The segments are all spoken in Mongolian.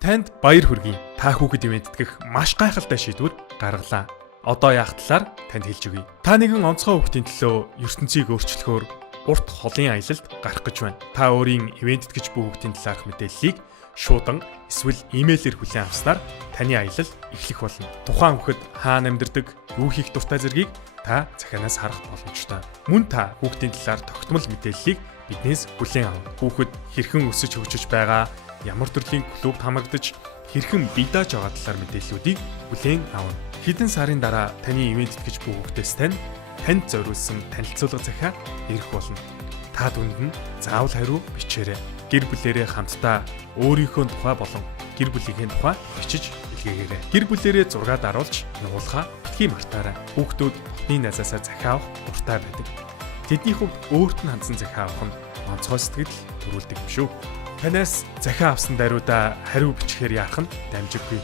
Танд баяр хүргэе. Та хүүхэд ивэнтгэх маш гайхалтай шийдвэр гаргалаа. Одоо яах талаар танд хэлж өгье. Та нэгэн онцгой хүүхдийн төлөө ертөнцийг өөрчлөхөөр урт холын аялалд гарах гэж байна. Та өөрийн ивэнтгэж буй хүүхдийн талаарх мэдээллийг шуудан эсвэл имэйлээр хүлээн авснаар таны аялал эхлэх болно. Тухайн хүүхэд хаана амьдардаг, юу хийх дуртай зэргийг та захианаас харах боломжтой. Мөн та хүүхдийн талаар тогтмол мэдээллийг биднээс хүлээн авах. Хүүхэд хэрхэн өсөж хөгжиж байгаа, ямар төрлийн клубт хамрагдаж хэрхэн бие дааж байгаа талаар мэдээллүүдийг бүлээн авна. Хэдэн сарын дараа таны ивэнтгэж буй хүүхдээс танд зориулсан танилцуулга захиа ирэх болно. Та түнд нь заавал хариу бичээрэй. Гэр бүлэрээ хамтдаа өөрийнхөө тухай болон гэр бүлийнхээ тухай бичиж илгээгээрэй. Гэр бүлэрээ зураг даруулж нуулахаа битгий мартаарай. Хүүхдүүд хотны найзаасаа захиа авах дуртай байдаг. Тэдний хувьд өөрт нь хандсан захиа авах нь онцгой сэтгэл төрүүлдэг юм шүү. Танаас захиа авсан даруйдаа хариу бичихээр яах нь дамжиггүй.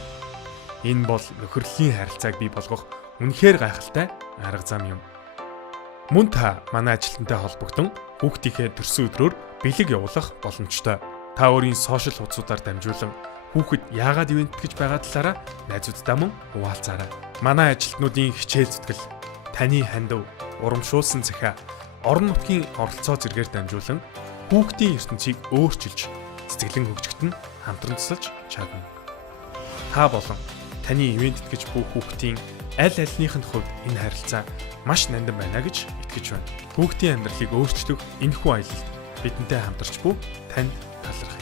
Энэ бол нөхөрлөлийн харилцааг бий болгох үнэхээр гайхалтай арга зам юм. Мөн та манай ажилтнтай холбогдсон хүүхдийнхээ төрсөн өдрөөр бэлэг явуулах боломжтой. Та өөрийн сошиал хуудасуудаар дамжуулан хүүхэд яагаад ивэнтгэж байгаа талаараа найзуудтай мөн хуваалцаарай. Манай ажилтнуудын хичээл зүтгэл, таны хандив, урамшуулсан захиа, орон нутгийн оролцоо зэргээр дамжуулан хүүхдийн ертөнцийг өөрчилж цэцгэлэн хөгжөхөд нь хамтран тусалж чадна. Та болон таны ивэнтгэж буй хүүхдийн аль альнийхын хувьд энэ харилцаа маш нандин байна гэж итгэж байна. Хүүхдийн амьдралыг өөрчлөх энэхүү аялалд бидэнтэй хамтарч буй танд талархав.